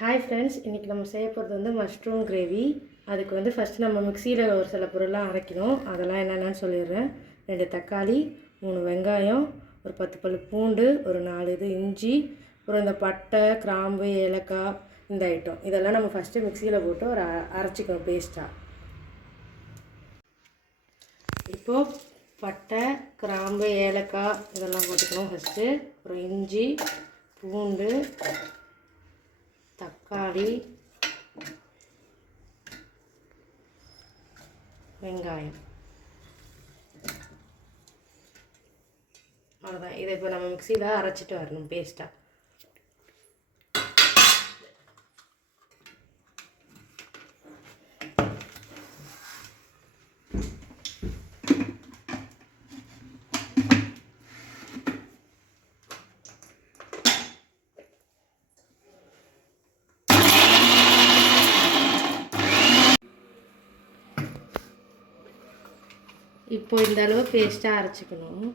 Hi friends, இன்றைக்கி நம்ம செய்ய போகிறது வந்து மஷ்ரூம் கிரேவி. அதுக்கு வந்து ஃபஸ்ட்டு நம்ம மிக்சியில் ஒரு சில பொருள்லாம் அரைக்கணும். அதெல்லாம் என்னென்னு சொல்லிடுறேன். 2 தக்காளி, 3 வெங்காயம், ஒரு 10 பல் பூண்டு, ஒரு 4 இது இஞ்சி, அப்புறம் இந்த பட்டை, கிராம்பு, ஏலக்காய், இந்த ஐட்டம் இதெல்லாம் நம்ம ஃபஸ்ட்டு மிக்சியில் போட்டு ஒரு அரைச்சிக்கணும் பேஸ்ட்டாக. இப்போது பட்டை, கிராம்பு, ஏலக்காய் இதெல்லாம் போட்டுக்கணும் ஃபஸ்ட்டு. அப்புறம் இஞ்சி, பூண்டு, தக்காளி, வெங்காயம், அவ்வளோதான். இதை இப்போ நம்ம மிக்சியில் அரைச்சிட்டு வரணும் பேஸ்ட்டாக. இப்போ இந்த அளவு பேஸ்ட்டாக அரைச்சிக்கணும்.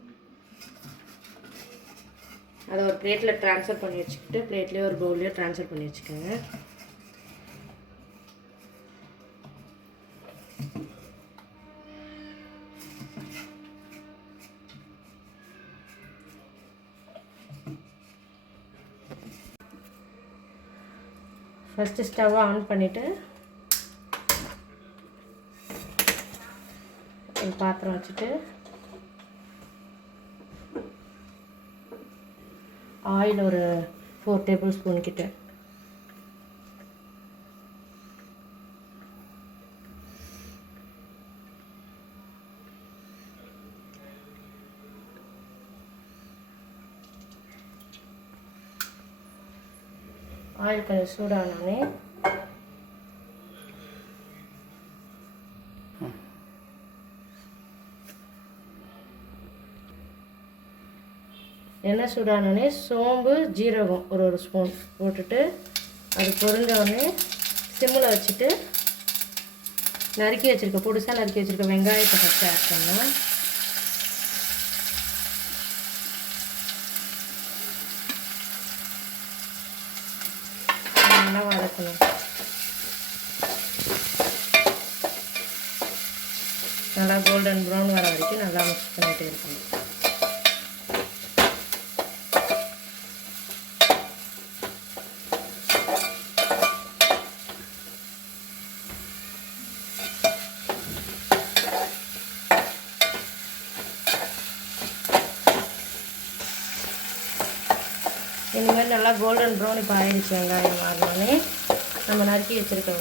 அதை ஒரு பிளேட்டில் ட்ரான்ஸ்ஃபர் பண்ணி வச்சுக்கிட்டு பிளேட்லேயே ஒரு பவுல்லையோ ட்ரான்ஸ்ஃபர் பண்ணி வச்சுக்கோங்க. ஃபஸ்ட்டு ஸ்டவ்வை ஆன் பண்ணிவிட்டு ஒரு பாத்திரம் வச்சுட்டு ஆயில் ஒரு 4 டேபிள் ஸ்பூன் கிட்ட, ஆயில் கொஞ்சம் சூடானோடனே எண்ணெய் சூடானோடனே சோம்பு, ஜீரகம் ஒரு ஸ்பூன் போட்டுட்டு அது பொரிஞ்சோடனே சிம்மில் வச்சுட்டு பொடிசாக நறுக்கி வச்சுருக்க வெங்காயத்தை ஃபஸ்ட்டு ஆட் பண்ணலாம். நல்லா வதக்கணும். நல்லா கோல்டன் ப்ரௌன் வர வரைக்கும் நல்லா மிக்ஸ் பண்ணிகிட்டே இருக்கணும். இனிமேல் நல்லா கோல்டன் ப்ரௌன் இப்போ ஆயிடுச்சு. வெங்காயம் மாறினோடனே நம்ம நறுக்கி வச்சுருக்க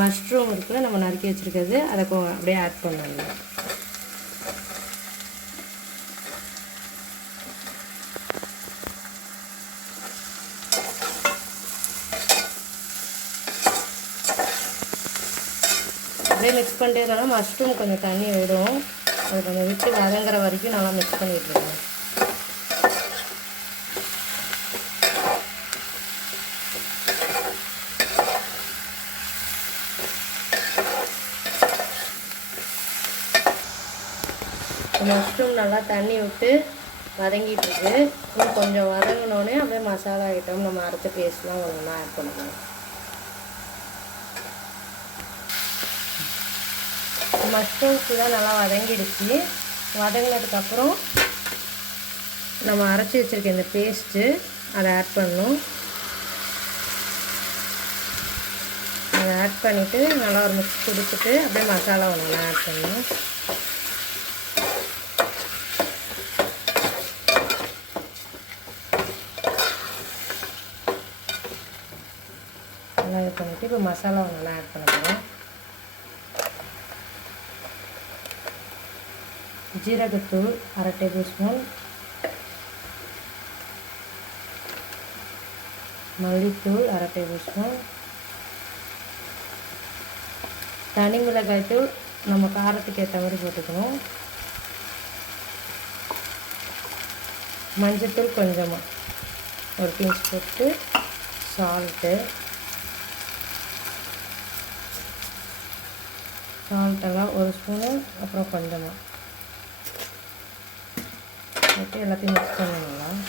மஷ்ரூம் இருக்குல்ல, நம்ம நறுக்கி வச்சுருக்கிறது அதை அப்படியே ஆட் பண்ணணும். அப்படியே மிக்ஸ் பண்ணிட்டே மஷ்ரூம் கொஞ்சம் தண்ணி விடும். அது கொஞ்சம் விட்டு வதங்குற வரைக்கும் நல்லா மிக்ஸ் பண்ணிட்டுருக்கோம். மஷ்ரூம் நல்லா தண்ணி விட்டு வதங்கிட்டுருக்கு. இன்னும் கொஞ்சம் வதங்கினோடனே அப்படியே மசாலா ஐட்டம் நம்ம அரைச்ச பேஸ்ட்லாம் ஒன்றா ஆட் பண்ணணும். மஷ்ரூம்ஸ் தான் நல்லா வதங்கிடுச்சு. வதங்கினதுக்கப்புறம் நம்ம அரைச்சி வச்சுருக்க இந்த பேஸ்ட்டு அதை ஆட் பண்ணணும். அதை ஆட் பண்ணிவிட்டு நல்லா ஒரு மிக்ஸ் கொடுத்துட்டு அப்படியே மசாலா ஒன்றா ஆட் பண்ணணும். நல்லா இது பண்ணிவிட்டு இப்போ மசாலா நல்லா ஆட் பண்ணிக்கலாம். ஜீரகத்தூள் 1/2 டேபிள் ஸ்பூன், மல்லித்தூள் 1/2 டேபிள் ஸ்பூன், தனி மிளகாய்த்தூள் நம்ம காரத்துக்கு ஏற்ற மாதிரி போட்டுக்கணும். மஞ்சத்தூள் கொஞ்சமாக ஒரு பிஞ்ச் போட்டு, சால்ட்டெல்லாம் 1 ஸ்பூனு, அப்புறம் கொஞ்சமாக போட்டு எல்லாத்தையும் மிக்ஸ் பண்ணிடலாம்.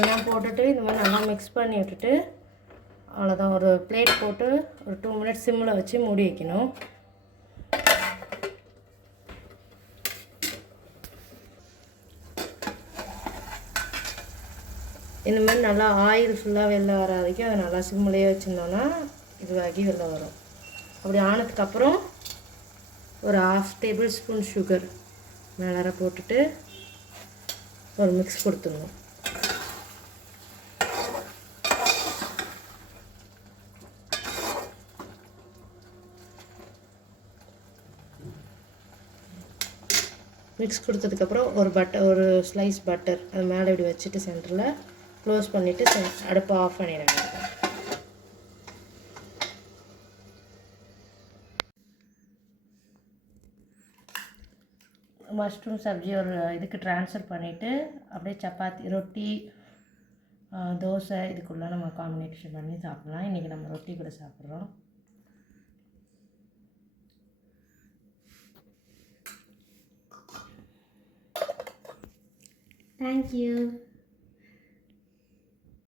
எல்லாம் போட்டுட்டு இந்த மாதிரி நல்லா மிக்ஸ் பண்ணி விட்டுட்டு அவ்வளோதான். ஒரு பிளேட் போட்டு ஒரு 2 மினிட்ஸ் சிம்மில் வச்சு மூடி வைக்கணும். இந்த மாதிரி நல்லா ஆயில் ஃபுல்லாக வெளில வர வரைக்கும் அதை நல்லா சிம்மிலேயே வச்சுருந்தோன்னா இதுவாகி வெளில வரும். அப்படி ஆனதுக்கப்புறம் ஒரு 1/2 டேபிள் ஸ்பூன் சுகர் மேலே போட்டுட்டு ஒரு மிக்ஸ் கொடுத்துடணும். மிக்ஸ் கொடுத்ததுக்கப்புறம் ஒரு ஸ்லைஸ் பட்டர் அது மேலே இப்படி வச்சுட்டு சென்டரில் க்ளோஸ் பண்ணிவிட்டு அடுப்பை ஆஃப் பண்ணிடுங்க. மஷ்ரூம் சப்ஜி ஒரு இதுக்கு ட்ரான்ஸ்ஃபர் பண்ணிவிட்டு அப்படியே சப்பாத்தி, ரொட்டி, தோசை இதுக்குள்ளே நம்ம காம்பினேஷன் பண்ணி சாப்பிட்லாம். இன்றைக்கி நம்ம ரொட்டி கூட சாப்பிட்றோம். Thank you.